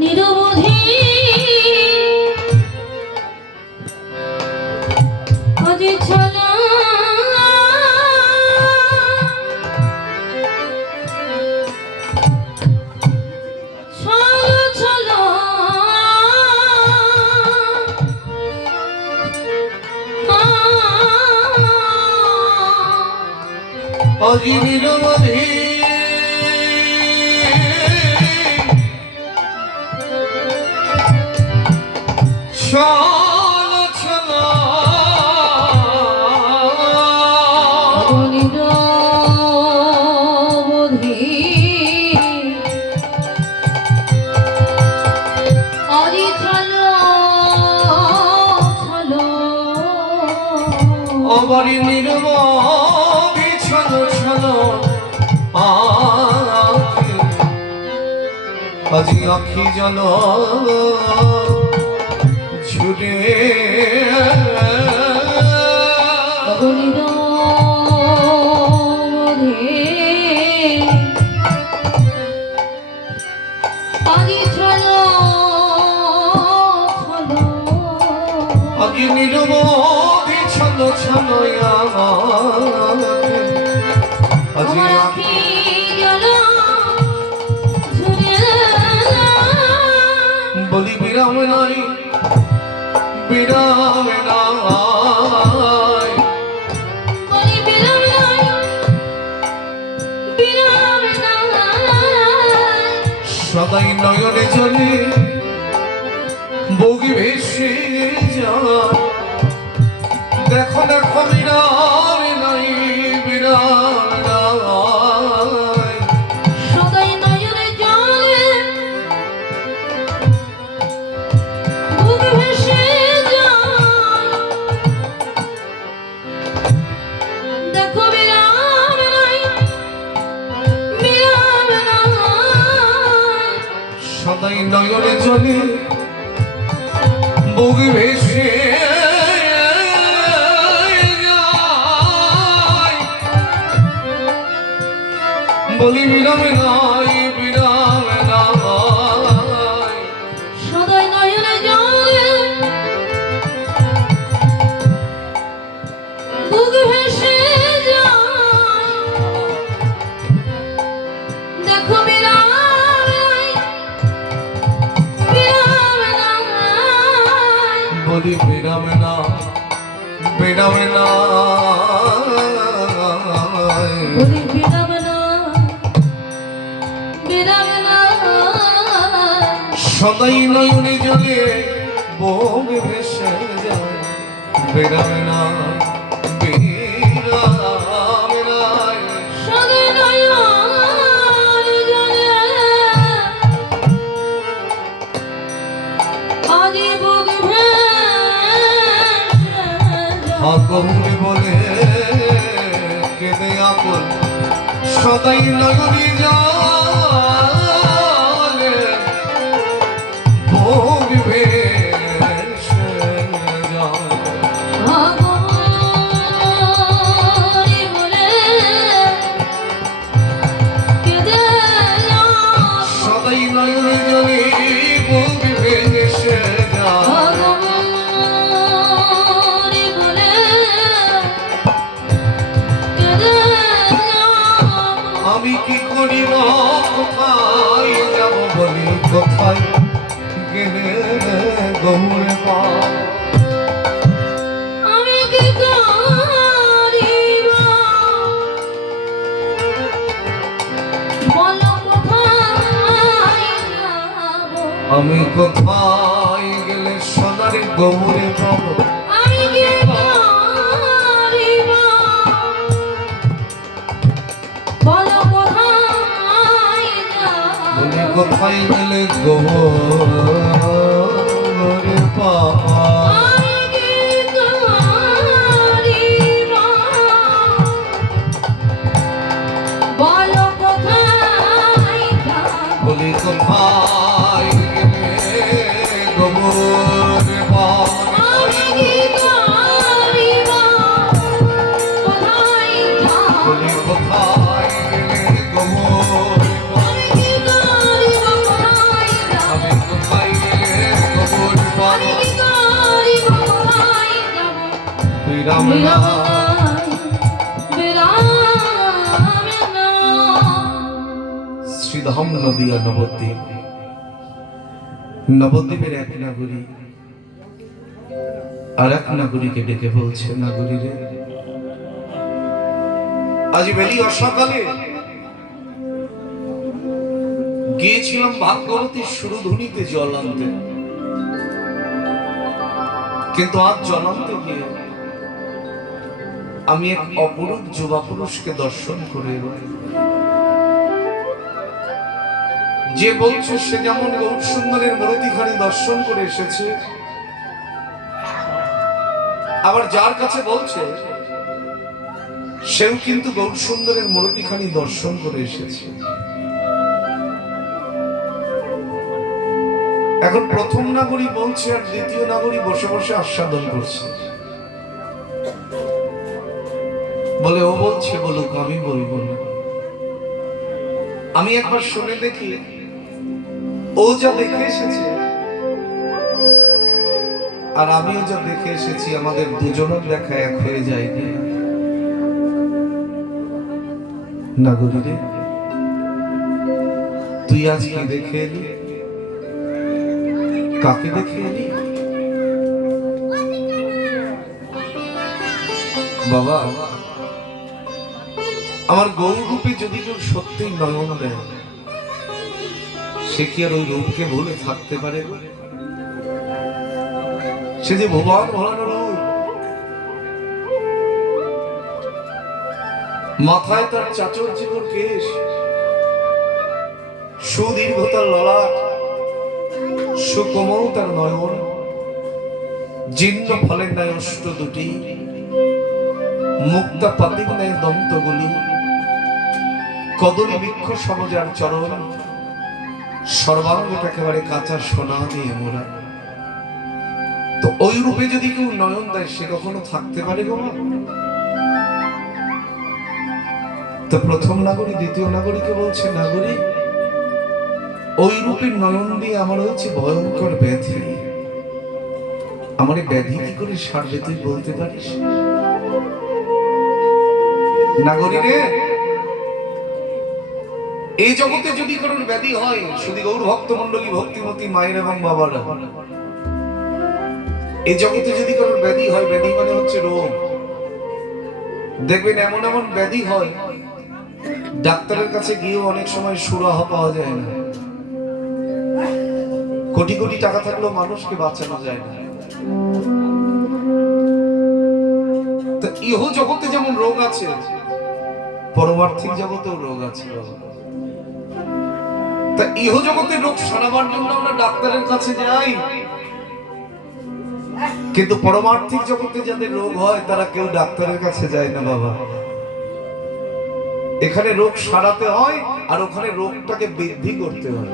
নিরবধি আজি চলা চলো চলো আজি নিরবধি চলো চলো নিরবধি আজি চলো চলো আবার নিরবধি চলো চলো আজি আখি জানো ছুটে আজি চলো চলো আজি নিরবধি চলো চলো আজি আখি বলি বিরাম নাই বিরাম নাই সদাই নয়নে জলে বগি ভেসে যায় দেখো দেখো বিরাম নাই বিরাম নাই সদাই নয়নে জলে বুক ভেসে যায় দেখো বিরাম নাই বিরাম নাই সদাই নয়নে জলে বগি ভেসে যায় বলি বিরাম নাই বিরাম নাই সদাই নয়নে জলে বুক ভেসে যায় দেখো বিরাম নাই বিরাম নাই বলি বিরাম না বিরাম নাই বলি বিরাম নাই বিরাম নাই সদাই নয়নে জলে বগি ভেসে যায় বিরাম নাই বিরাম নাই সদাই নয়নে জলে আজি বুক ভেসে যায় আগমনি বলে কেঁদে আকুল সদাই নয়নে জলে বগি ভেসে যায় ভগবানি বলে কেঁদে যায় সদাই নয়নে জলে বগি ভেসে যায় ভগবানি বলে কেঁদে যায় আমি কি করিব কোথায় যাব বলি কোথায় গেলে গৌরে পা আমি কি করিব বলো কোথায় যাব আমি কোথায় গেলে সোনার গৌরে পাবো আমি কি করিব বলো কোথায় যাব বলি কোথায় গেলে গৌরে পাবো আমি কি করিব বলো কোথায় যাব বলি কোথায় না বিরামে না। শ্রীধাম নদিয়া নবদ্বীপ, নবদ্বীপের এক নাগরী আর এক নাগরীকে ডেকে বলছে, নাগরী রে, আজ বেলি অসকালে গিয়েছিলাম ভাগ্যবতীর সুরধুনিতে জল আনতে, কিন্তু আজ জল আনতে গিয়ে আমি এক অপরূপ যুবা পুরুষকে দর্শন করে এলাম। যে বলছে সে যেমন গৌর সুন্দরের মূর্তিখানি দর্শন করে এসেছে, আবার যার কাছে বলছে সেও কিন্তু গৌর সুন্দরের মূর্তিখানি দর্শন করে এসেছে। এখন প্রথম নাগরী বলছে আর দ্বিতীয় নাগরী বসে বসে আস্বাদন করছে। বলে ও বলছে বলুক, আমি বলবো না, আমি একবার শুনে দেখি ও যা দেখে এসেছে আর আমিও যা দেখে এসেছি, আমাদের দুজনের দেখা এক হয়ে যায় কি? নাগরী রে, তুই আজ কি দেখে এলি? কাকে দেখে এলি? বাবা, আমার গৌর রূপে যদি কেউ সত্যি নয়ন দেয়, সে কি আর ওই রূপকে ভুলে থাকতে পারে? সে যে ভুবন ভরানো রূপ, মাথায় তার চাচর চিকর কেশ, সুদীর্ঘ তার ললাট, সুকোমল তার নয়ন, জীর্ণ ফলের ন্যায় অষ্ট দুটি, মুক্তা পাতির ন্যায় দন্তগুলি, কদলী বৃক্ষ সমজার চরণ, সর্বাঙ্গটা একেবারে কাঁচা সোনা দিয়ে মোড়া। তো ওই রূপে যদি কেউ নয়ন দেয়, সে কখনো থাকতে পারে গো? তো প্রথম নাগরী দ্বিতীয় নাগরীকে বলছে, নাগরী, ওই রূপের নয়ন দিয়ে আমার হচ্ছে ভয়ঙ্কর ব্যাধি, আমার এই ব্যাধি কি করে সারবে তুই বলতে পারিস? নাগরী রে, এই জগতে যদি কারোর ব্যাধি হয়, শুধু গৌর ভক্ত মন্ডলী, ভক্তিমতী মায়ের এবং বাবারা, এই জগতে যদি কারোর ব্যাধি হয়, ব্যাধি মানে হচ্ছে রোগ। দেখবেন এমন এমন ব্যাধি হয়, ডাক্তারের কাছে গিয়েও অনেক সময় সুরাহা পাওয়া যায় না। কোটি কোটি টাকা থাকলেও মানুষকে বাঁচানো যায় না। তো ইহ জগতে যেমন রোগ আছে, পরমার্থিক জগতেও রোগ আছে। তা ইহ জগতের রোগ সারাবার জন্য আমরা ডাক্তারের কাছে যাই, কিন্তু পরমার্থিক জগতে যাদের রোগ হয় তারা কেউ ডাক্তারের কাছে যায় না বাবা। এখানে রোগ সারাতে হয় আর ওখানে রোগটাকে বৃদ্ধি করতে হয়,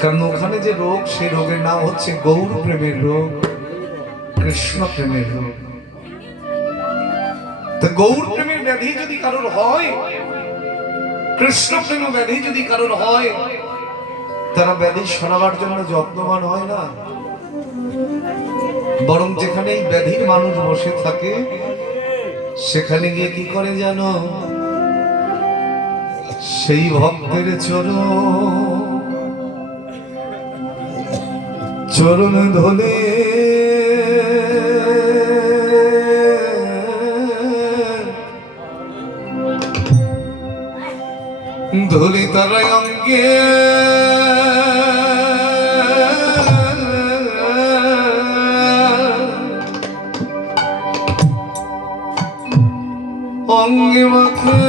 কারণ ওখানে যে রোগ, সেই রোগের নাম হচ্ছে গৌর প্রেমের রোগ, কৃষ্ণ প্রেমের রোগ। তো গৌর প্রেমের ব্যাধি যদি কারোর হয়, কৃষ্ণ প্রেম ব্যাধি যদি কারোর হয়, তারা ব্যাধি সারাবার জন্য যত্নবান হয় না, বরং যেখানে এই ব্যাধির মানুষ বসে থাকে সেখানে গিয়ে কি করে জানো? সেই ভক্তের চরণ ধরে ধুলি তার অঙ্গে অঙ্গে মাখে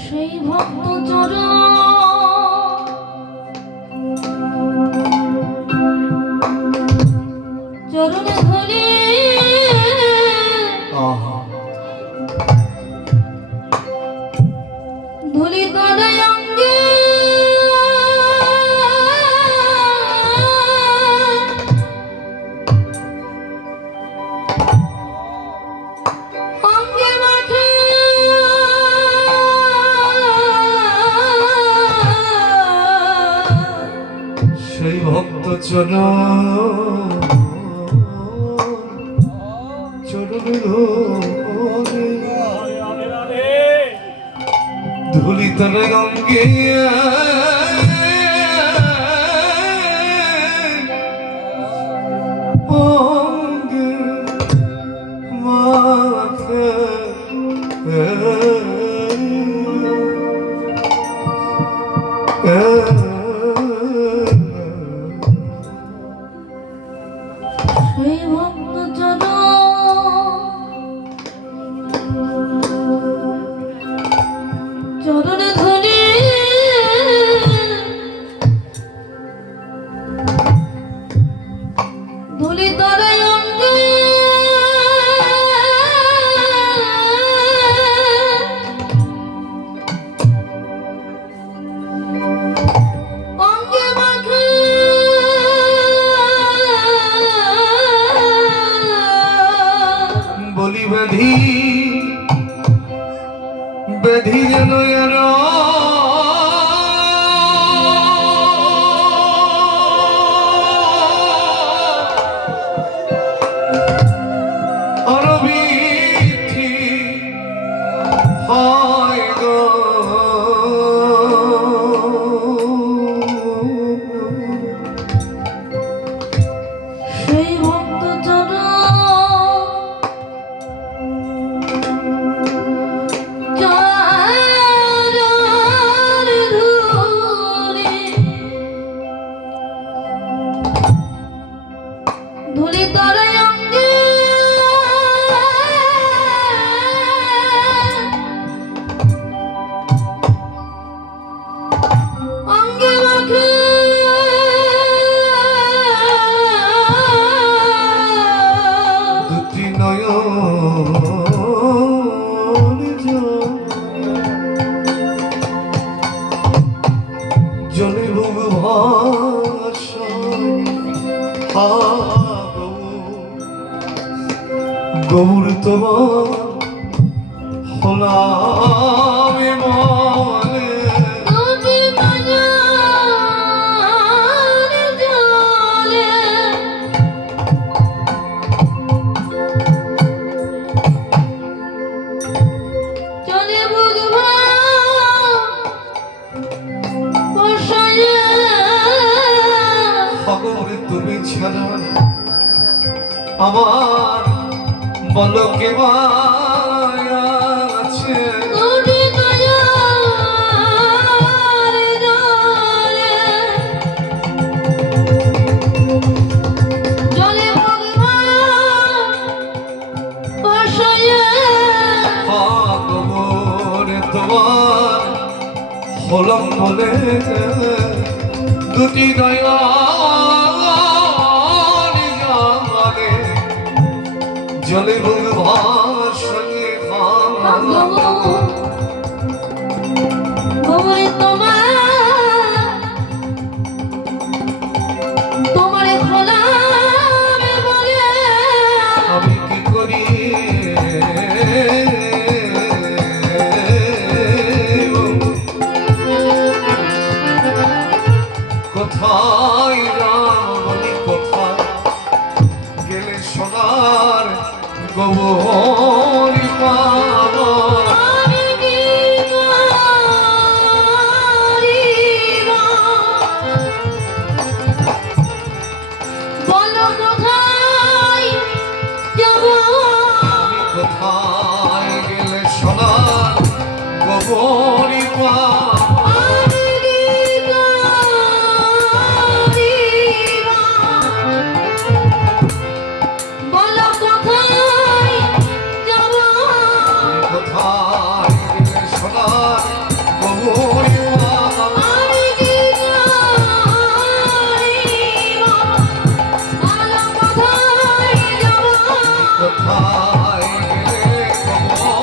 সেই ভক্ত চরণ চরণে ধরে ধুলি তরে অঙ্গে সেই ভক্ত চরণ ধুলি তলে অঙ্গে অঙ্গে মাথা সেই ভক্ত চরণে ধরে ধুলি তরে অঙ্গে অঙ্গে মাখে বলি ব্যাধি ব্যাধি যেন এর অরবিথি হয় গো সেই ভক্ত ধুলি তরে অঙ্গে অঙ্গে মাখে দুটি নয়ন জলে ভোগ ভাষা গৌর তোমার হলামে মনে দুটি নয়ন জলে চলে ভুগবা বসায়ে ভগবান তুমি ছাড়া আমার বলো কে মায়া আছে দুটি নয়ন জলে চলে ভুগবা বসায়ে ভগবান তোমার হলাম বলে দুটি নয়ন জানে জলে ভোগ ভাষায় গৌরী তোমারে খোলামে বলে আমি কি করি কোথায় রামনি কোথায় গেলে সোনার গোবর পাবো আমি কি করিবা বলো কোথায় যাব আমি কোথায় গেলে সোনার গোবর পাবো আমি কি করিবা বলো কোথায় যাব কোথায় গেলে সোনার গোবর পাবো আমি কি করিবা বলো কোথায় যাব কোথায় গেলে গোবর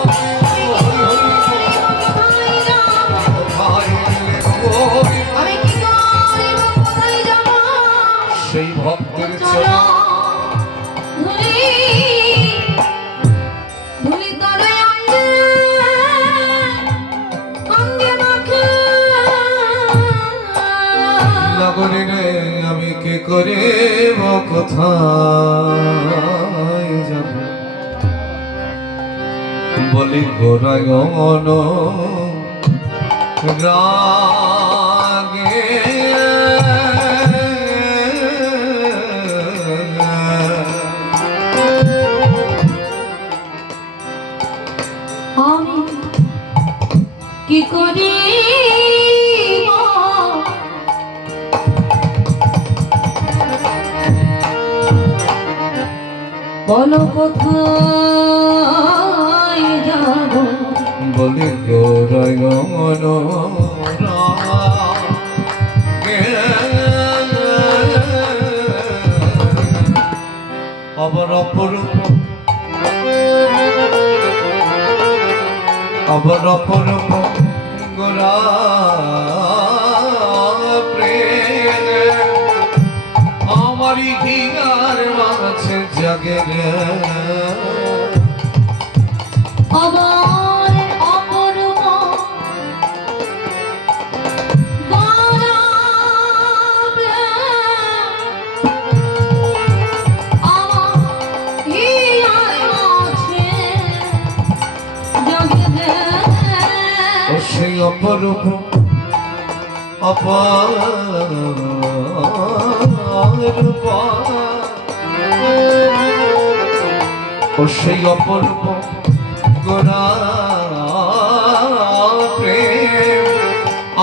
কোথায় গেলে গোবর আমি কি করিব কোথায় যাব সেই ভক্তের চলো চরণ ধুলি ধুলি তরে অঙ্গে অঙ্গে মাখে নগরে রে কি করে বা কোথায় যাব বলি গোরায়ণ রাগে আমি কি করি বলো কোথায় যাব বলি গোরায়ণ রাগে আবার অপরূপ গোরা প্রেম আমারই হিয়ার মাঝে জাগে রে আমার অপূর্ব গৌরব আমার হিয়ার মাঝে জাগে রে। ও সেই অপরূপ ও সেই অপরূপ গোরা প্রেম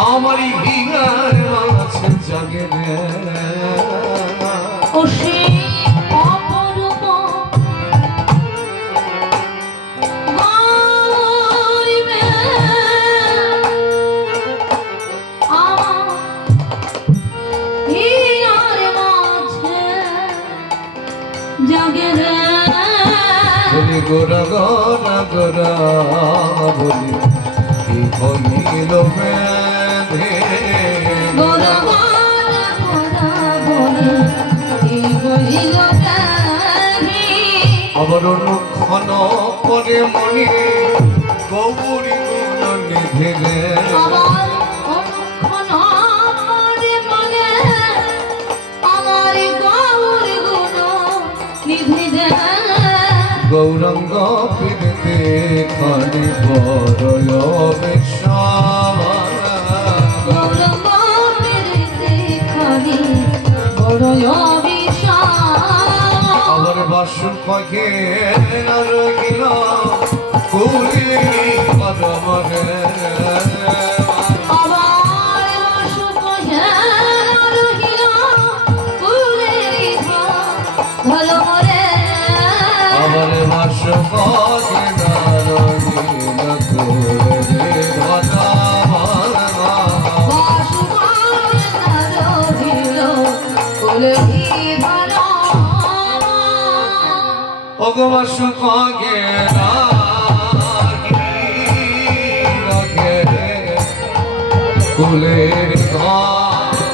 আমারই হিয়ার মাঝে জাগে রে ও সে অপরূপ গৌরবে আমার হিয়ার মাঝে জাগে রে। বলি গোরা গোরা গোরা বলি কি হইল বেঁধে গোরা গোরা গোরা বলে এই বলিল প্রাণী আবার অনুক্ষণ পরে মনে গৌরী গুণ নিধে আমার অনুক্ষণ পরে মনে আমার গৌর গুণ নিধি দেয়। গৌরঙ্গ ফিরতে খানি বড় বিশ্বাস গৌরব পেরেতে খানি বড় অবিশ্বাস আবার বাসু পাখে রহিল কুলি পরমরে আবার অশুভ হের রহিল কুলেরি ভালো মরে আবার বাসু পাখে রহিল কুলি ধনা অগবাসু পাখে কুলের ধর্ম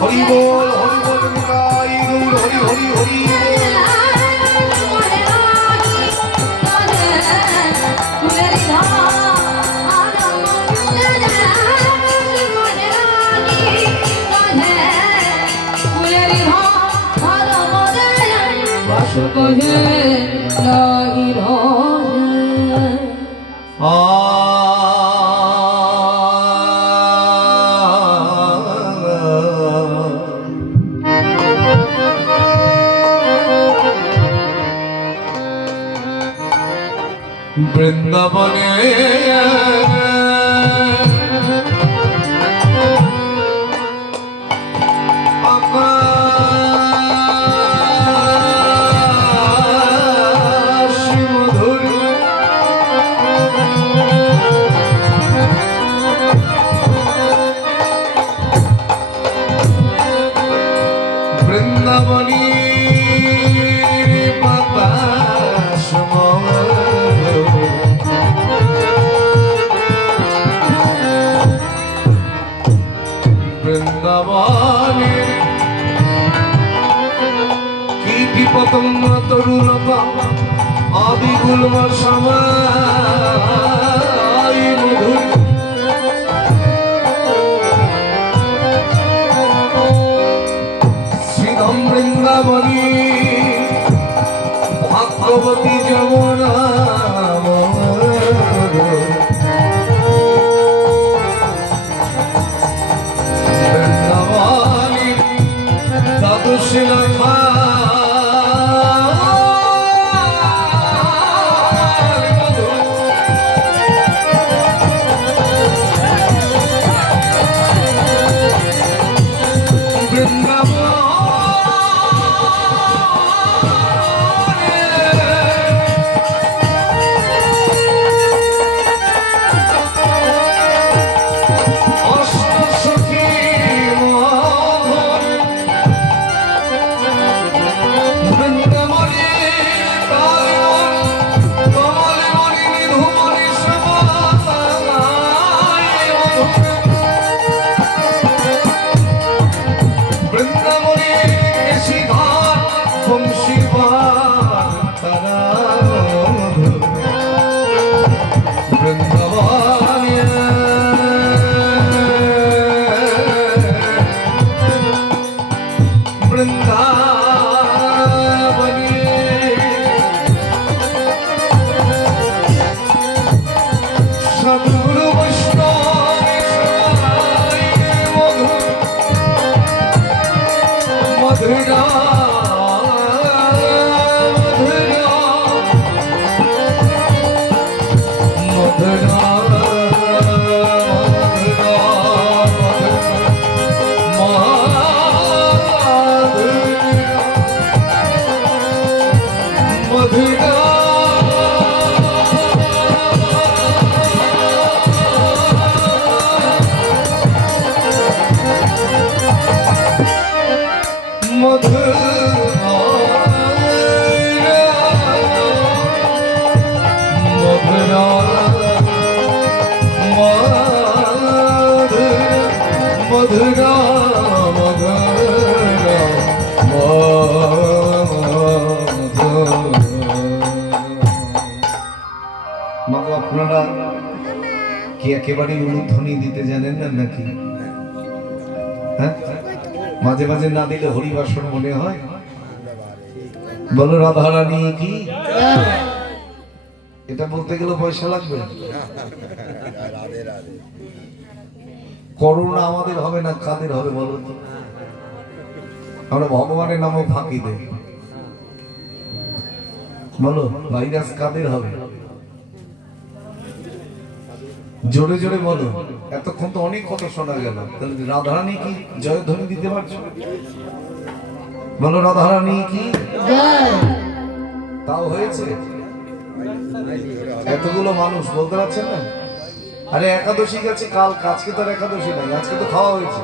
হরি বল নিতাই গৌর হরি হরি হরি বৃন্দাবনে আকাশ মধুর বৃন্দাবনী বাতাস বৃন্দাবনের কীটি পতঙ্গ তরুলতা আদি গুল্ম সবাই মধুর শ্রীধাম বৃন্দাবনী ভাগ্যবতী যমুনা শিলখা আপনারা কি একেবারে উলুধ্বনি দিতে জানেন না নাকি? হ্যাঁ, মাঝে মাঝে না দিলে হরিবাসর মনে হয়। বলো রাধারানী কি, এটা বলতে গেলে পয়সা লাগবে। করোনা আমাদের হবে না, কাদের হবে বলো তো? আমরা ভগবানের নামও ফাঁকি দেই। বলো ভাইরাস কাদের হবে? জোরে জোরে বলো, এতক্ষণ তো অনেক কথা শোনা গেল। তাহলে রাধারানী কি জয়ধ্বনি দিতে পারছো? বলো রাধারানী কি জয়। তাও হয়েছে? এতগুলো মানুষ বলতে পারছেন না? আরে একাদশী গেছে কাল, আজকে তো আর একাদশী নাই, আজকে তো খাওয়া হয়েছে।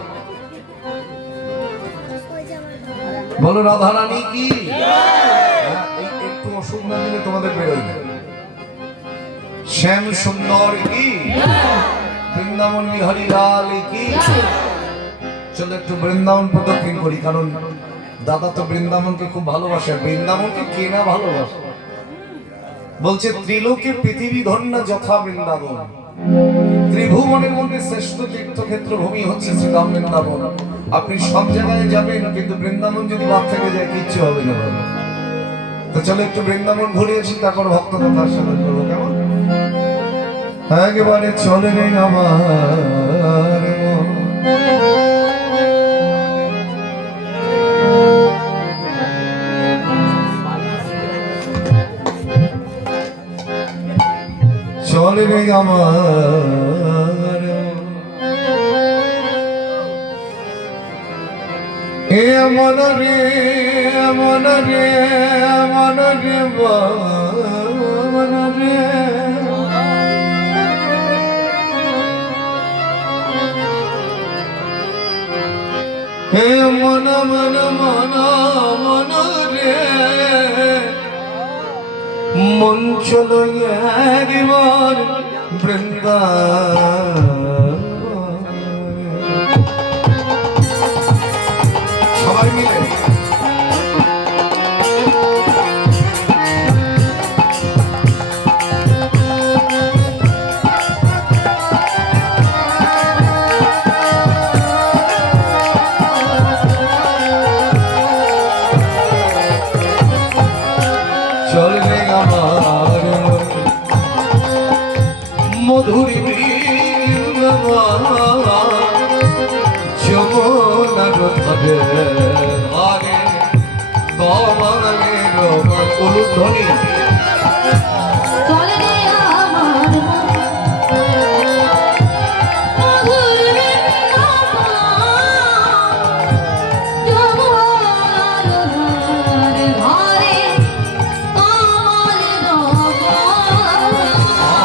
বলো রাধারানী কি? এই একটু অসুখ না দিলে তোমাদের বেরোয় না। শ্যাম সুন্দর কি? বৃন্দাবন বিহারী লাল কি? চলো একটু বৃন্দাবন প্রদক্ষিণ করি, কারণ দাদা তো বৃন্দাবনকে খুব ভালোবাসে। বৃন্দাবনকে কে না ভালোবাসে? বলছে ত্রিলোকে পৃথিবী ধন্য যথা বৃন্দাবন, ত্রিভুবনের মধ্যে শ্রেষ্ঠ তীর্থক্ষেত্র ভূমি হচ্ছে শ্রীরাম বৃন্দাবন। আপনি সব জায়গায় যাবেন, কিন্তু বৃন্দাবন যদি বাদ থেকে যায় কিচ্ছু হবে না। তো চলো একটু বৃন্দাবন ঘুরে আসি, তারপর ভক্ত কথা শুরু করবো, কেমন? একেবারে চলে রে আমার মন। চলে রে আমার এ মন রে, মন রে, মন রে, মন রে। হে মন মন মন মন রে, মন চলো একবার বৃন্দাবন। সবাই মিলে চলবে আমার মধুরী যমুনার ধারে আরে তোমার উলুধ্বনি। চলে রে আমার মধুর বৃন্দাবন, যমুনার ধারে ধারে আমার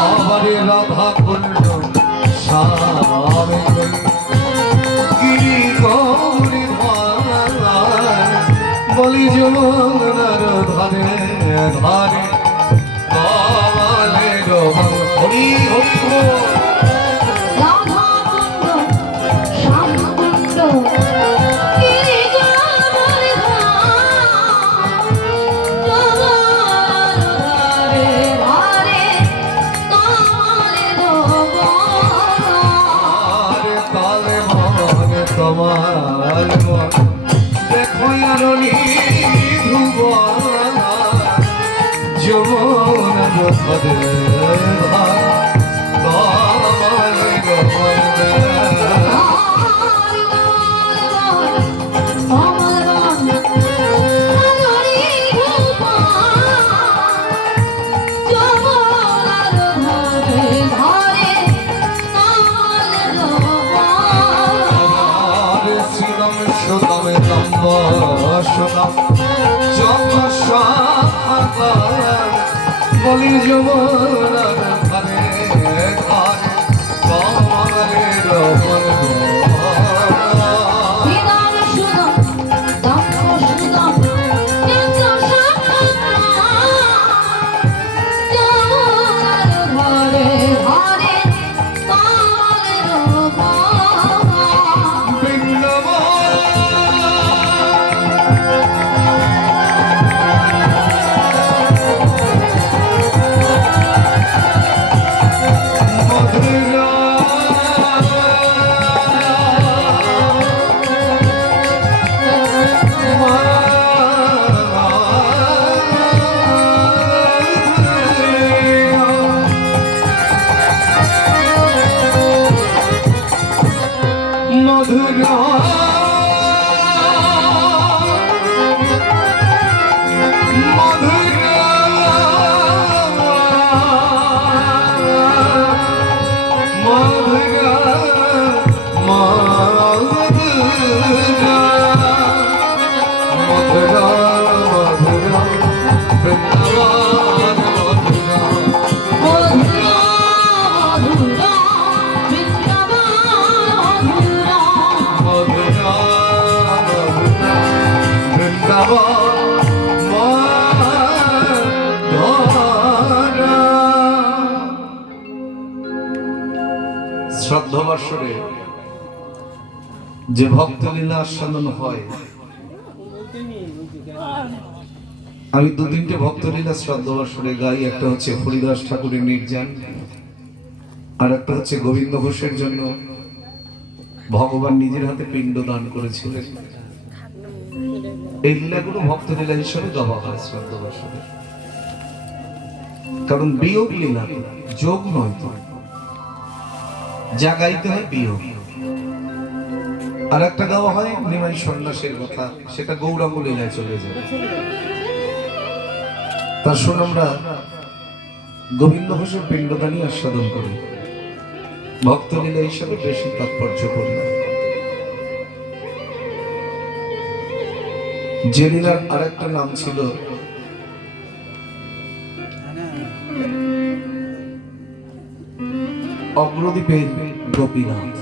আমারে রাধা কুণ্ড সামনে গিরি গৌরী বলি যমুনার ধারে ধারে কমলের হরি হরি বল। রাধা কুণ্ড শ্যাম কুণ্ড গিরিজার ধার, যমুনার ধারে ধারে কমলের বন। আরে তালে মনে তোমার মন দেখো আরনি ধ্রুবন যমুনার ধারে বলি যমুনার ধারে ধারে কমলের শ্রাদ্ধবাসরে যে ভক্তলীলা আস্বাদন হয়, আমি দু তিনটে ভক্তলীলা শ্রাদ্ধবাসরে গাই। একটা হচ্ছে হরিদাস ঠাকুরের নির্যান, আর একটা হচ্ছে গোবিন্দ ঘোষের জন্য ভগবান নিজের হাতে পিণ্ড দান করেছিলেন। এই লীলাগুলো ভক্তলীলা হিসেবে গাওয়া হয় শ্রাদ্ধবাসরে, কারণ বিয়োগ লীলা, যোগ নয় তো, যা গাইতে হয় বিয়োগ। আর একটা গাওয়া হয় নিমাই সন্ন্যাসের কথা, সেটা গৌরাঙ্গ লীলায় চলে যায়। তার শুন আমরা গোবিন্দ ঘোষের পিণ্ডদানই আস্বাদন করি, ভক্তলীলা হিসাবে বেশি তাৎপর্য করি। যে লীলার আরেকটা নাম ছিল অগ্রদ্বীপের গোপীনাথ।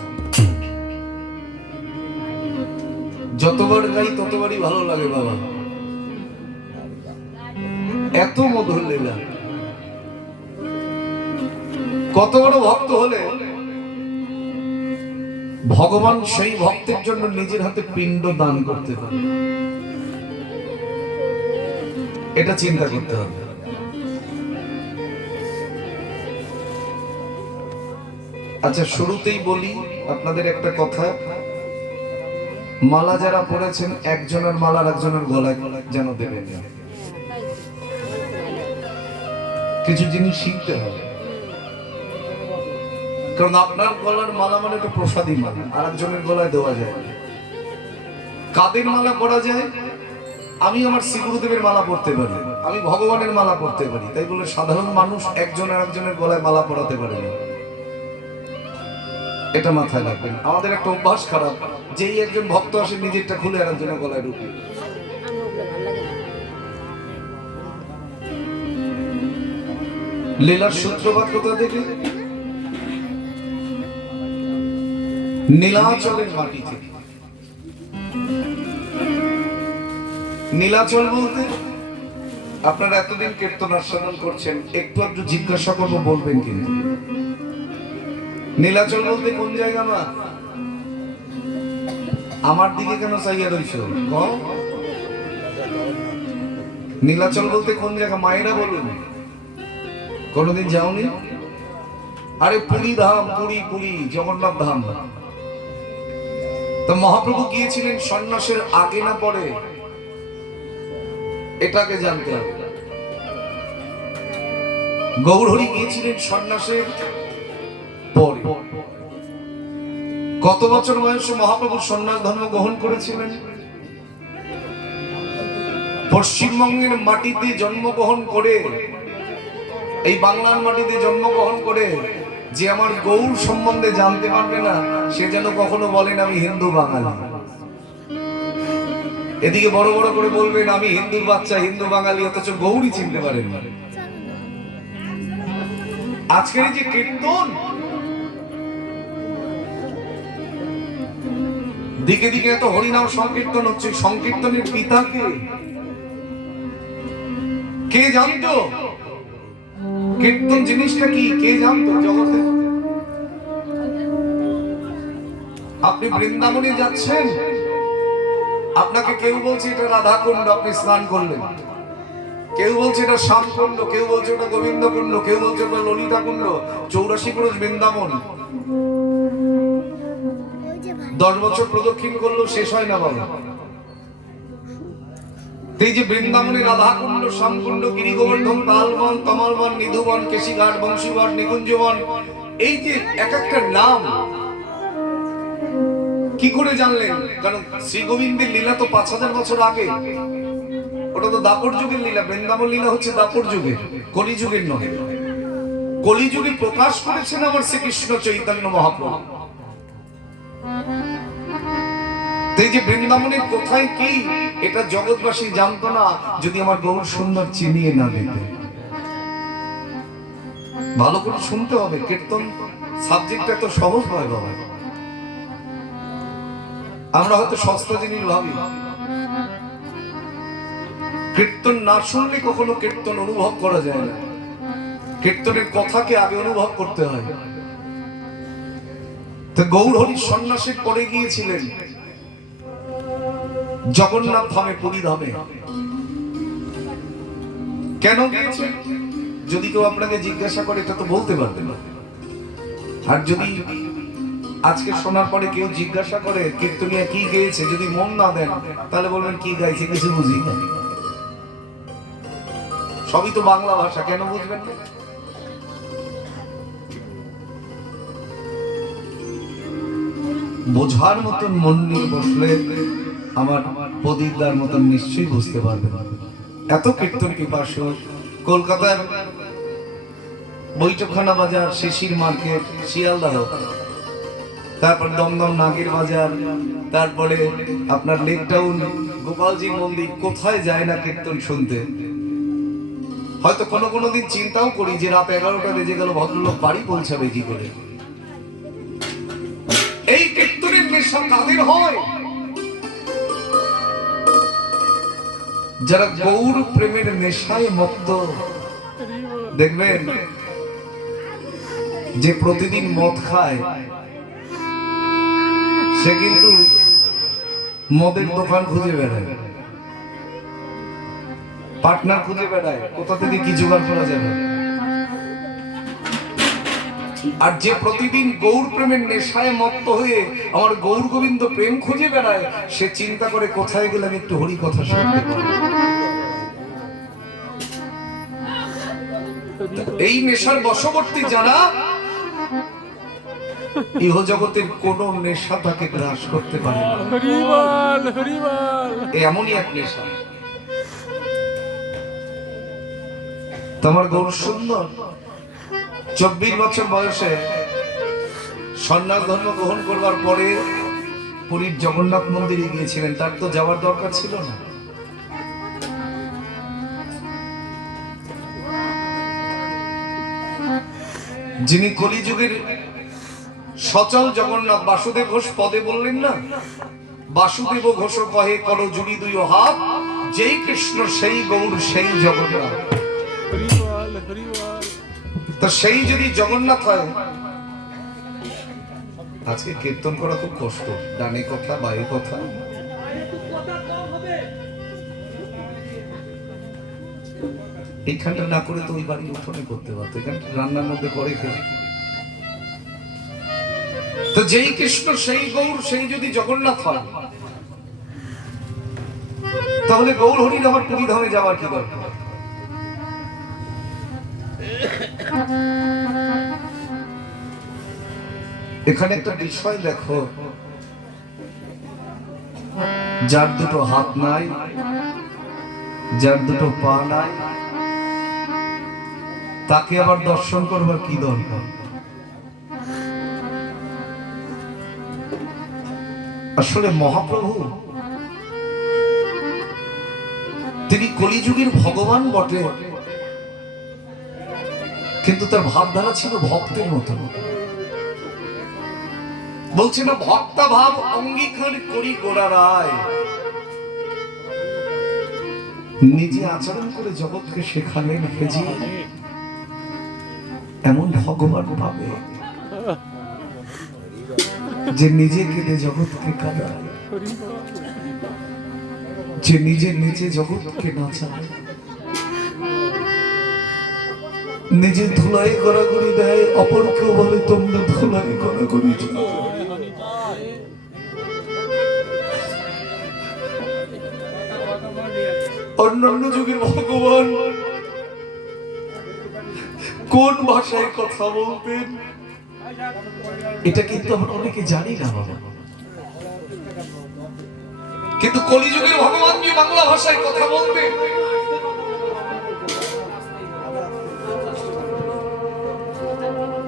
যতবার গাই ততবারই ভালো লাগে বাবা, এত মধুর লীলা। কত বড় ভক্ত হলে ভগবান সেই ভক্তের জন্য নিজের হাতে পিণ্ড দান করতে পারে, এটা চিন্তা করতে হবে। আচ্ছা, শুরুতেই বলি আপনাদের একটা কথা, মালা যারা পড়েছেন একজনের মালা আরেকজনের গলায় যেন দেবেন। কিছু জিনিস শিখতে হবে, কারণ আপনার গলার মালা মানে একটা প্রসাদী মালা, আরেকজনের গলায় দেওয়া যায় না। কাদের মালা পরা যায়? আমি আমার শ্রী গুরুদেবের মালা পড়তে পারি, আমি ভগবানের মালা পড়তে পারি, তাই বলে সাধারণ মানুষ একজন আরেকজনের গলায় মালা পরাতে পারে না, এটা মাথায় রাখবেন। আমাদের একটা অভ্যাস খারাপ, যেই একজন ভক্ত আসে নিজেরটা খুলে আরেকজনের গলায় ঢুকে। লীলার সূত্রপাত কোথা থেকে? নীলাচলের মাটি থেকে। নীলাচল বলতে আপনারা এতদিন কীর্তন আস্বাদন করছেন, একটু একটু জিজ্ঞাসা করবো, বলবেন কিন্তু নীলাচল বলতে কোন জায়গা? মা আমার দিকে কেন চাইয়া রইছ? নীলাচল বলতে কোন জায়গা? মায়েরা বলুন, কোনদিন যাওনি? আরে পুরী ধাম, পুরী পুরী জগন্নাথ ধাম। তো মহাপ্রভু গিয়েছিলেন সন্ন্যাসের আগে না পরে? এটাকে জানতে হবে। গৌরহরি গিয়েছিলেন সন্ন্যাসের পরে। কত বছর বয়সে মহাপ্রভু সন্ন্যাস ধর্ম গ্রহণ করেছিলেন? পশ্চিমবঙ্গের মাটিতে জন্মগ্রহণ করে, এই বাংলার মাটিতে জন্মগ্রহণ করে যে আমার গৌর সম্বন্ধে জানতে পারবে না, সে যেন কখনো বলেন আমি হিন্দু বাঙালি। এদিকে বড় বড় করে বলবেন আমি হিন্দুর বাচ্চা, হিন্দু বাঙালি, অথচ গৌরই চিনতে পারেন না। আজকের যে কীর্তন, দিকে দিকে এত হরিনাম সংকীর্তন হচ্ছে, সংকীর্তনের পিতা কে? কে জানতো? কীর্তন জিনিসটা কি কে জানতো জগতে? আপনি বৃন্দাবনে যাচ্ছেন, আপনাকে কেউ বলছে এটা রাধা কুণ্ড, আপনি স্নান করলেন। কেউ বলছে এটা শ্যাম কুণ্ড, কেউ বলছে ওটা গোবিন্দ কুণ্ড, কেউ বলছে ওটা ললিতা কুণ্ড। 84 পুরুষ বৃন্দাবন, 10 বছর প্রদক্ষিণ করলো, শেষ হয় না বাবা। এই যে বৃন্দাবনে রাধা কুণ্ড, শ্যাম কুণ্ড, গিরিগোবর্ধন, তালবন, তমালবন, নিধুবন, কেশিঘাট, বংশীবন, নিকুঞ্জবন, এই যে এক একটা নাম কি করে জানলেন? কারণ শ্রী গোবিন্দের লীলা তো 5000 বছর আগে, ওটা তো দাপর যুগের লীলা। বৃন্দাবন লীলা হচ্ছে দাপর যুগের, কলিযুগের নয়। কলিযুগে প্রকাশ করেছেন আমার শ্রীকৃষ্ণ চৈতন্য মহাপ্রভু। এই যে বৃন্দাবনের কোথায় কি, এটা জগৎবাসী জানতো না যদি আমার গৌর সুন্দর চিনিয়ে না দিত। ভালো করে শুনতে হবে, কীর্তন সাবজেক্টটা তো সহজ নয় বাবা। আমরা হয়তো সস্তা জিনিস ভাবি। কীর্তন না শুনলে কখনো কীর্তন অনুভব করা যায় না। কীর্তনের কথাকে আগে অনুভব করতে হয়। তো গৌরহরি সন্ন্যাসে পড়ে গিয়েছিলেন জগন্নাথ ধামে, পুরী ধামে। কেন গিয়েছেন যদি কেউ আপনাকে জিজ্ঞাসা করে, এটা তো বলতে পারবে না। আর যদি আজকে শোনার পরে কেউ জিজ্ঞাসা করে কীর্তনিয়া কি গেয়েছে, যদি মন না দেন তাহলে বলবেন কি গাইছে, কিছু বুঝি না, সবই তো বাংলা ভাষা, কেন বুঝবেন না? বোঝার মতন মন নিয়ে বসলে আমার প্রদীপদার মতন নিশ্চয়ই বুঝতে পারবেন। এত কীর্তন পিপাসু, কলকাতার বৈঠকখানা বাজার, শিশির মার্কেট, শিয়ালদাহ, তারপর দমদম নাগের বাজার, তারপরে আপনার লেক টাউন, গোপালজি মন্দির, কোথায় যায় না কীর্তন শুনতে। হয়তো কোনো দিন চিন্তাও করি যে রাত 11টা বেজে গেল, ভদ্রলোক বাড়ি পৌঁছাবে কি করে। এই কীর্তনের নেশা কাদের হয়? যারা গৌর প্রেমের নেশায় মত্ত। দেখবেন যে প্রতিদিন মদ খায় সে কিন্তু মদের দোকান খুঁজে বেড়ায়, পার্টনার খুঁজে বেড়ায়, কোথা থেকে কি জোগাড় করা যাবে। আর যে প্রতিদিন গৌর প্রেমের নেশায় মত্ত হয়ে আমার গৌর গোবিন্দ প্রেম খুঁজে বেড়ায়, সে চিন্তা করে কোথায় গেলে আমি একটু হরি কথা শুনতে পারি। এই নেশার বশবর্তী যারা, ইহ জগতের কোন নেশা তাকে গ্রাস করতে পারে না। এমনই এক নেশা। তোমার গৌর সুন্দর 24 বছর বয়সে সন্ন্যাস ধর্ম গ্রহণ করবার পরে পুরীর জগন্নাথ মন্দিরে গিয়েছিলেন। তার তো যাওয়ার দরকার ছিল না। যিনি কলিযুগের সচল জগন্নাথ, বাসুদেব ঘোষ পদে বললেন না, বাসুদেব ঘোষ কহে করো জুড়ি দুই হাত, যেই কৃষ্ণ সেই গৌর সেই জগন্নাথ। তো সেই যদি জগন্নাথ হয়, আজকে কীর্তন করা খুব কষ্ট, ডানে কথা বায়ে কথা। এইখানটা না করে তো ওই বাড়ির উঠোনে করতে পারতো, এখানটা রান্নার মধ্যে করে খেয়ে। তো যেই কৃষ্ণ সেই গৌর সেই যদি জগন্নাথ হয়, তাহলে গৌর হরিণ আমার পুরী ধামে যাওয়ার কি দরকার? এখানে একটা বিষয় দেখো, যার দুটো হাত নাই, যার দুটো পা নাই, তাকে আবার দর্শন করবার কি দরকার? আসলে মহাপ্রভু তিনি কলিযুগের ভগবান বটে, কিন্তু তার ভাবধারা ছিল ভক্তের মতো। বলছে না, ভক্তা ভাব অঙ্গীকার করি গোড়া রায়, নিজে আচরণ করে জগৎকে শেখালেন হেজি, এমন ভগবান পাবে যে নিজে কেঁদে জগৎকে কাঁদায়, যে নিজে নিজে জগৎকে নাচায়, নিজে ধুলাই গড়াগড়ি দেয়, অপরকেও বলে তোমরা ধুলাই গড়াগড়ি। অন্যান্য যুগের ভগবান কোন ভাষায় কথা বলতেন এটা কিন্তু আমরা অনেকে জানি না বাবা, কিন্তু কলিযুগের ভগবান কি বাংলা ভাষায় কথা বলতেন?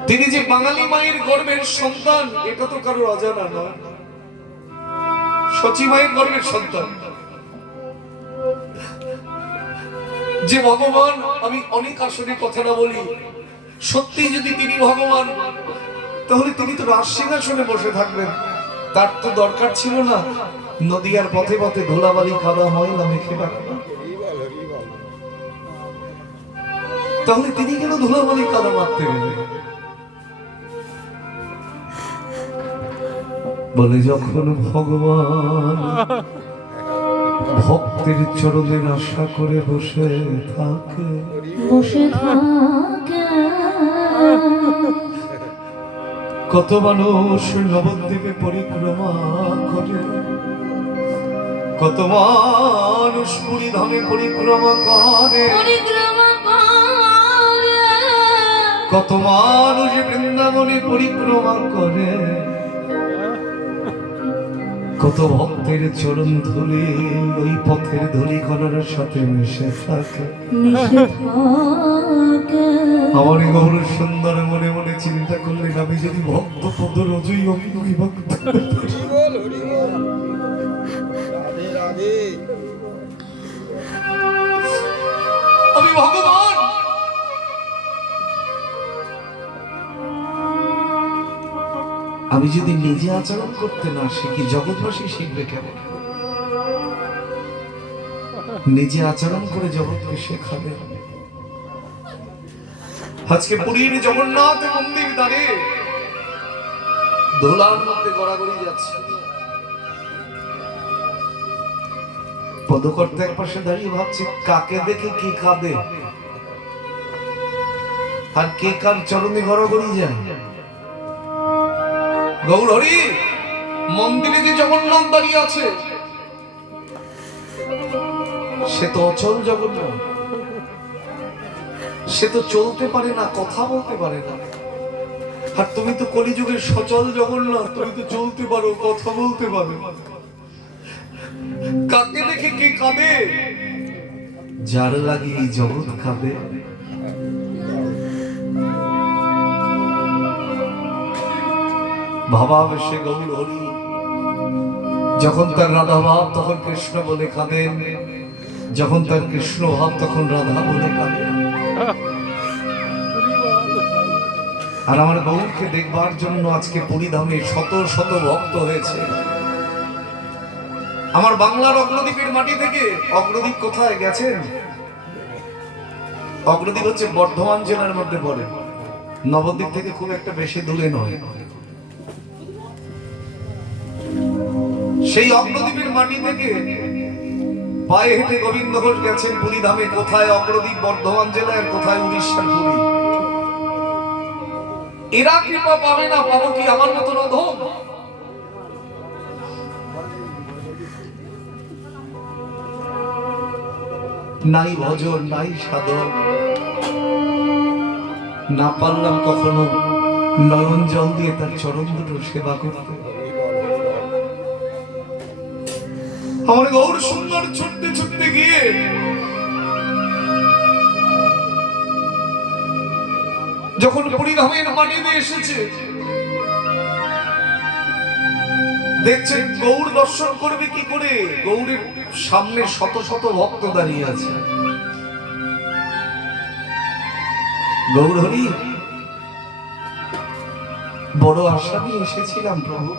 তিনি যে বাঙালি মায়ের গর্ভের সন্তান, এটা তো কারো অজানা নয়। সচি মায়ের গর্ভের সন্তান যে ভগবান, আমি অনেক আসনে কথাটা বলি, সত্যি যদি তিনি ভগবান, তাহলে তিনি তো রাজ সিংহাসনে বসে থাকবেন। তার তো দরকার ছিল না নদিয়ার পথে পথে ধুলাবালি কাদা ময়লা মেখে রাখা। তাহলে তিনি কেন ধুলাবালি কাদা মারতে গেলেন? বলে যখন ভগবান ভক্তের চরণের আশা করে বসে থাকে, বসে থাকে কত মানুষ নবদ্বীপে পরিক্রমা করে, কত মানুষ পুরী ধামে পরিক্রমা করে, পরিক্রমা করে কত মানুষ বৃন্দাবনে পরিক্রমা করে, কত ভক্তের চরণ ধুলি ওই পথের ধুলি কণার সাথে মিশে থাকে। মিশে থাকে আমার এই গৌর সুন্দর মনে মনে চিন্তা করলেন, আমি যদি ভক্ত পদ রজই অঙ্গি ভক্ত, আমি ভগবান আমি যদি নিজে আচরণ করতে না শিখি, জগৎবাসী শিখবে কেমন? নিজে আচরণ করে জগৎকে শেখাবে। আজকে পুরীর জগন্নাথ মন্দির দাঁড়িয়ে দোলার মধ্যে গড়াগড়ি যাচ্ছে, পদকর্তা এক পাশে দাঁড়িয়ে ভাবছে কাকে দেখে কে কাঁদে আর কে কার চরণে গড়াগড়ি যায়। গৌর হরি মন্দিরে যে জগন্নাথ দাঁড়িয়ে আছে সে তো অচল জগন্নাথ, সে তো চলতে পারে না, কথা বলতে পারে না। আর তুমি তো কলিযুগের সচল জগন্নাথ, তুমি তো চলতে পারো, কথা বলতে পারো। কাকে দেখে কে কাঁদে? যার লাগে এই জগৎ কাঁদে। ভাবাবেশে গৌর হরি যখন তার রাধা ভাব তখন কৃষ্ণ বলে কাঁদেন, যখন তার কৃষ্ণ ভাব তখন রাধা বলে কাঁদেন। আর আমার গৌরকে দেখবার জন্য আজকে পুরীধামে শত শত ভক্ত হয়েছে। আমার বাংলার অগ্রদ্বীপের মাটি থেকে, অগ্রদ্বীপ কোথায় গেছেন? অগ্রদ্বীপ হচ্ছে বর্ধমান জেলার মধ্যে পড়ে, নবদ্বীপ থেকে খুব একটা বেশি দূরে নয়। সেই অগ্রদ্বীপের মাটি থেকে পায়ে হেঁটে গোবিন্দ ঘোষ গেছেন পুরীধামে। কোথায়? অগ্রদ্বীপ বর্ধমান জেলায়, কোথায় উড়িষ্যার পুরী। এরা কৃপা পাবে না, পাবো কি আমার মতন অধম? নাই ভজন, নাই সাধন, না পারলাম কখনো নয়ন জল দিয়ে তার চরণ দুটো সেবা করতে। আমার গৌর সুন্দর ছুটতে ছুটতে গিয়ে যখন পুরীধামের মাটিতে এসেছে, দেখছেন গৌর দর্শন করবে কি করে? গৌরের সামনে শত শত ভক্ত দাঁড়িয়ে আছে। গৌর হরি, বড় আশা নিয়ে এসেছিলাম প্রভু,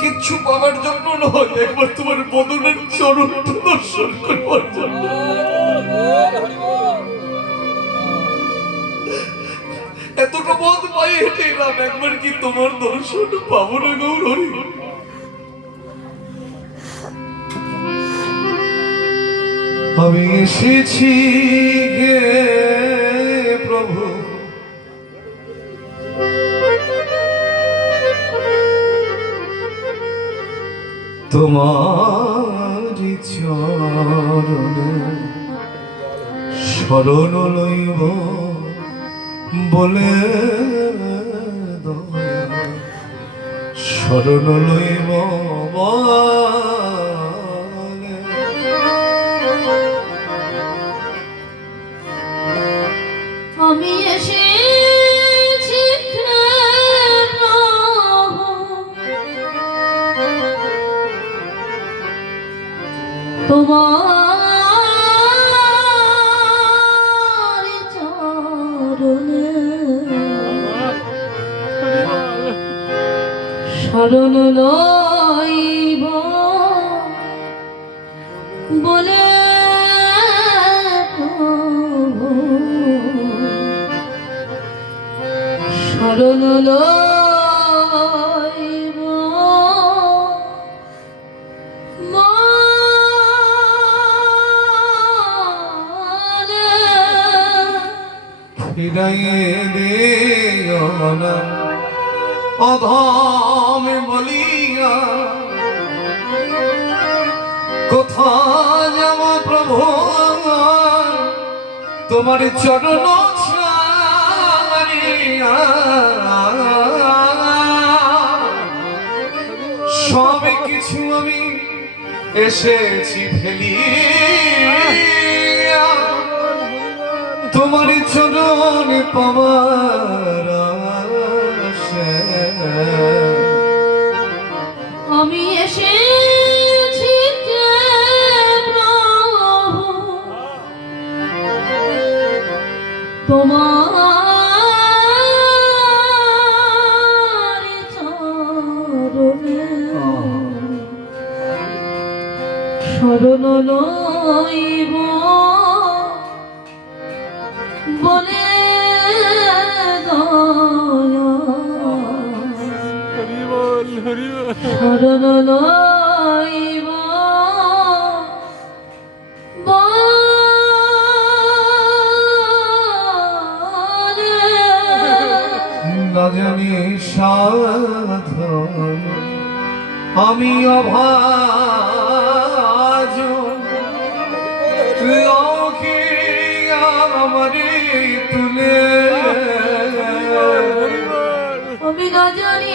কিচ্ছু পাওয়ার জন্য নয়, একবার তোমার বদনের চরণ দর্শন করবার জন্য। এতটা পথ পায়ে হেঁটে এলাম, একবার কি তোমার দর্শন পাবো না গৌর হরি? আমি এসেছি গে প্রভু তোমারি চরণে শরণ লইব বলে, শরণ লইব বলে। আমি এসেছি তোমার চরণে শরণ লইব বলে, শরণ লইব ফিরাইয়ে দিও না অধম বলিয়া কোথায় যাব প্রভু তোমার চরণ ছাড়িয়া সব কিছু আমি এসেছি ফেলিয়া তোমার চরণ পাওয়ার আশায়। আমি এসেছি যে প্রভু তোমার চরণে শরণ লইব বলে শরণ লইব বলে না জানি সাধন আমি অভাজ লোকে আমারে তুলে আমি না জানি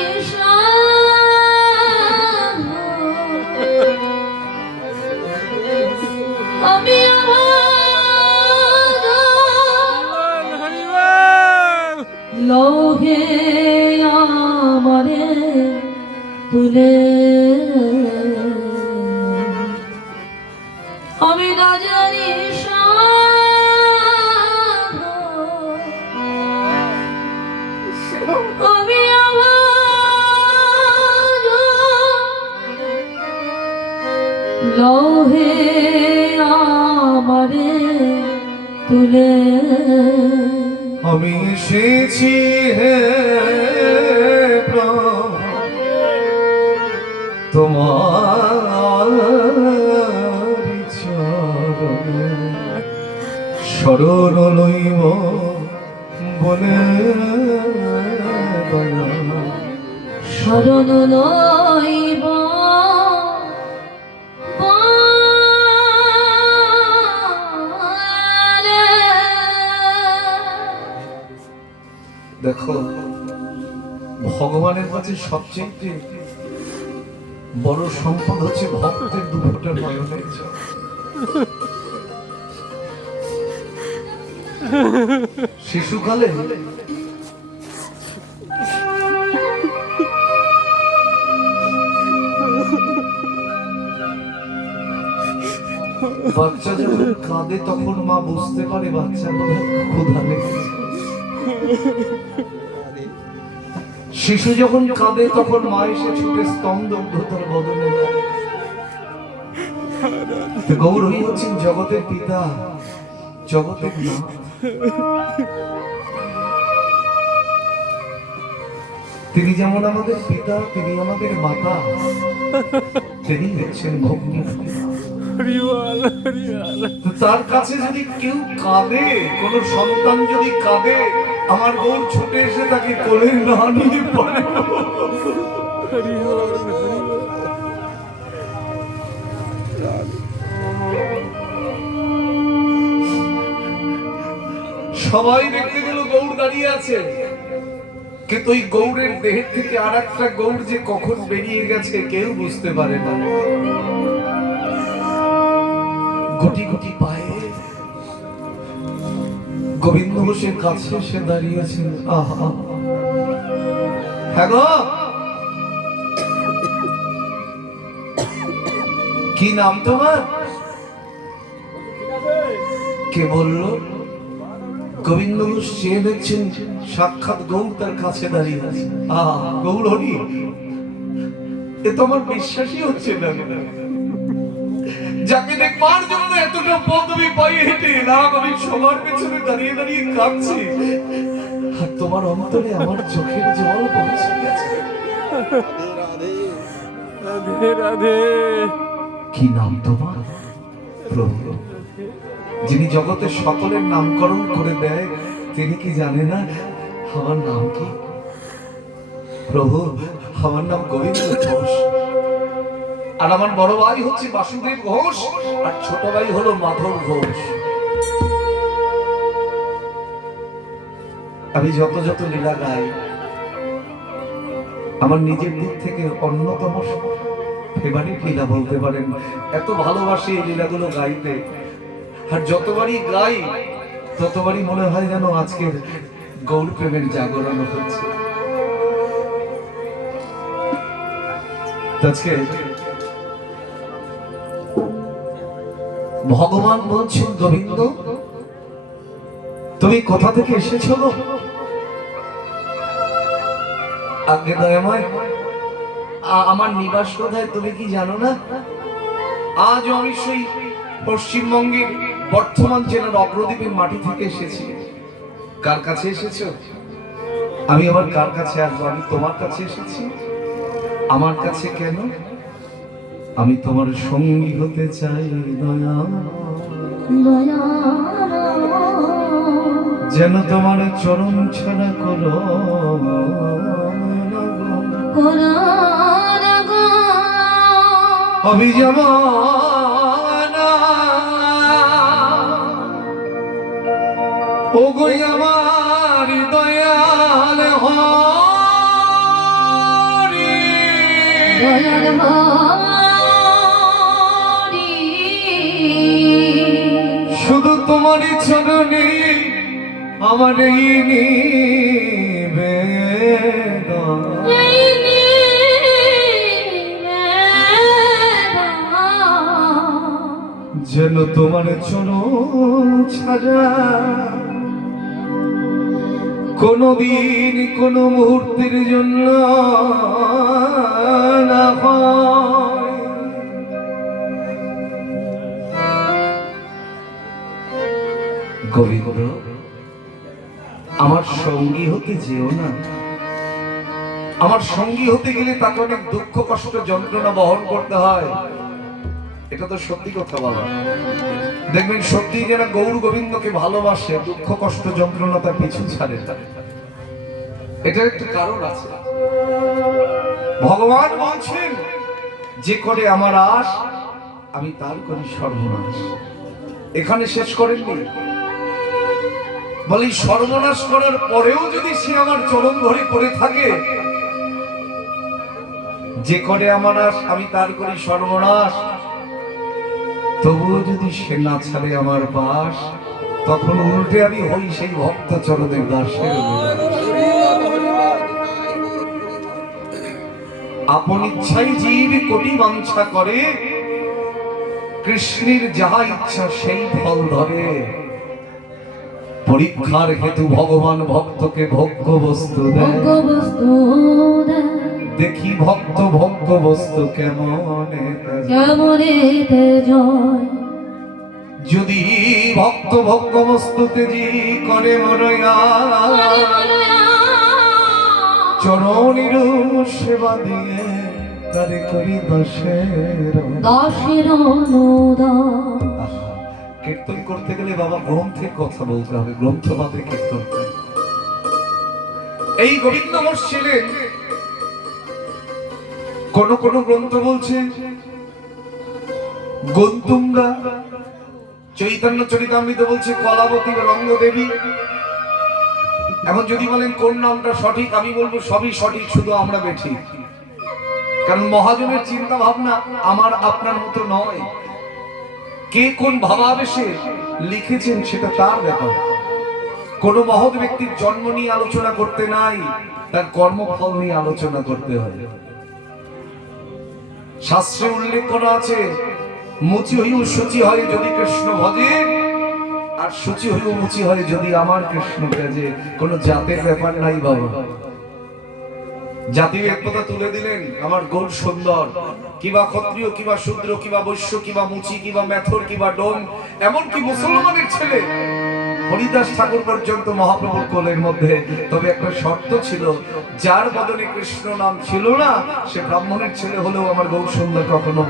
আমি লোহে আমারে তুলে আমি না জানি আমি লোহে আমারে তুলে আমি এসেছি হে প্রভু তোমার চরণে শরণ লইব বলে শরণ লইব দেখো ভগবানের কাছে সবচেয়ে বড় সম্পদ হচ্ছে ভক্তের দুফোটা নয়নের জল। শিশুকালে বাচ্চা যখন কাঁদে তখন মা বুঝতে পারে বাচ্চা ক্ষুধা লেগেছে। শিশু যখন কাঁদে তখন মা এসে ছুটে স্তম্ভ তার বদলে দেয়। গৌর হয়ে হচ্ছেন জগতের পিতা, জগতের নাথ। তিনি যেমন আমাদের পিতা, তিনি আমাদের মাতা, তিনি হচ্ছেন ভক্তি। তার কাছে যদি কেউ কাঁদে, কোন সন্তান যদি কাঁদে, আমার গৌর ছুটে এসে তাকে কোলে না নিয়ে পড়ে। সবাই দেখতে গেল গৌর দাঁড়িয়ে আছে, কিন্তু ওই গৌরের দেহের থেকে আর একটা গৌর যে কখন বেরিয়ে গেছে কেউ বুঝতে পারে না। গুটি গুটি পায়ে গোবিন্দ ঘোষের কাছে সে দাঁড়িয়েছেন। আহা, হ্যাঁ গো, কি নাম তোমার? কে বললো? গোবিন্দ ঘোষ চেয়ে দেখছেন সাক্ষাৎ গৌর তার কাছে দাঁড়িয়ে আছে। গৌর হরি, এ তো আমার বিশ্বাসই হচ্ছে না। যাকে দেখবার জন্য এতটা পদবি পাই হেঁটে এলাম, আমি সবার পেছনে দাঁড়িয়ে দাঁড়িয়ে কাঁদছি, আর তোমার অন্তরে আমার চোখের জল পৌঁছে গেছে। রাধে রাধে। কি নাম তোমার? প্রভু, যিনি জগতের সকলের নামকরণ করে দেয়, তিনি কি জানে না আমার নাম কি? প্রভু, আমার নাম গোবিন্দ ঘোষ, আর আমার বড় ভাই হচ্ছে বাসুদেব ঘোষ, আর ছোট ভাই হলো মাধব ঘোষ। আমি যত যত লীলা গাই, আমার নিজের দিক থেকে অন্যতম ফেভারিট লীলা বলতে পারেন। এত ভালোবাসি এই লীলাগুলো গাইতে, আর যতবারই গাই ততবারই মনে হয় যেন আজকের গৌর প্রেমের জাগরণ হচ্ছে। আজকে ভগবান বলছেন, গোবিন্দ তুমি কোথা থেকে এসেছো গো? আজ্ঞে দয়াময়, আমার নিবাস কোথায় তুমি কি জানো না? আজ আমি সেই পশ্চিমবঙ্গের বর্ধমান জেলার অগ্রদ্বীপের মাটি থেকে এসেছি। কার কাছে এসেছো? আমি আবার কার কাছে আসবো? আমি তোমার কাছে এসেছি। আমার কাছে কেন? আমি তোমার সঙ্গী হতে চাই দয়া, যেন তোমার চরণ ছাড়া করো অভিজমানা। ও গো আমার দয়াল হরি, দয়াল হরি, শুধু তোমারই চরণে আমার এই নিবেদন, যেন তোমার চরণ ছাড়া কোনদিন কোন মুহূর্তের জন্য না হয়। গোবিন্দ, আমার সঙ্গী হতে যেও না। আমার সঙ্গী হতে গেলে তাকে অনেক দুঃখ কষ্ট যন্ত্রণা বহন করতে হয়। এটা তো সত্যি কথা বাবা। দেখবেন সত্যি যারা গৌর গোবিন্দকে ভালোবাসে, দুঃখ কষ্ট যন্ত্রণা তার পিছু ছাড়ে না। এটার একটা কারণ আছে। ভগবান বলছেন, যে করে আমার আশ আমি তার করি সর্বনাশ। এখানে শেষ করেননি, বলে সর্বনাশ করার পরেও যদি সে আমার চরণ ধরে পড়ে থাকে, যে করে আমার আশ আমি তার করি সর্বনাশ, তবুও যদি সে না ছাড়ে আমার পাশ, তখন উল্টে আমি হই সেই ভক্ত চরণের দাসের। আপন ইচ্ছাই জীব কোটি বাঞ্ছা করে, কৃষ্ণের যাহা ইচ্ছা সেই ফল ধরে। পরীক্ষার হেতু ভগবান ভক্তকে ভোগ্য বস্তু দেয়, দেখি ভক্ত ভোগ্য বস্তু কেমনে জয়। যদি ভক্ত ভোগ্য বস্তুতে জি করে মরয়া, চরণের সেবা দিয়ে তারে করি দাসের। কীর্তন করতে গেলে বাবা গ্রন্থের কথা বলতে হবে, গ্রন্থবাদে কীর্তন। এই গোবিন্দ ঘোষ ছিলেন, কোন কোন গ্রন্থ বলছে গন্তুঙ্গা, চৈতন্য চরিতামৃত বলছে কলাবতী বা রঙ্গদেবী। এখন যদি বলেন কোন নামটা সঠিক, আমি বলবো সবই সঠিক, শুধু আমরা বেঠিক। কারণ মহাজনের চিন্তা ভাবনা আমার আপনার মতো নয়। কে কোন ভাবাবেশে লিখেছেন সেটা তার ব্যাপার। কোন মহৎ ব্যক্তির জন্ম নিয়ে আলোচনা করতে নাই, তার কর্মফল নিয়ে আলোচনা করতে হয়। শাস্ত্রে উল্লেখ করা আছে, মুচি হইও শুচি হয় যদি কৃষ্ণ ভজে, আর শুচি হইও মুচি হয় যদি আমার কৃষ্ণ ভজে। কোন জাতের ব্যাপার নাই বাবা। জাতির একতা তুলে দিলেন, আমার গৌর সুন্দর, কিবা ক্ষত্রিয় কিবা শূদ্র কিবা বৈশ্য কিবা মুচি কিবা মেথর কিবা ডোম, এমনকি মুসলমানের ছেলে হরিদাস ঠাকুর পর্যন্ত মহাপ্রভুর কোলের মধ্যে। তবে একটা শর্ত ছিল, যার বদনে কৃষ্ণ নাম ছিল না সে ব্রাহ্মণের ছেলে হলেও আমার গৌর সুন্দর কখনো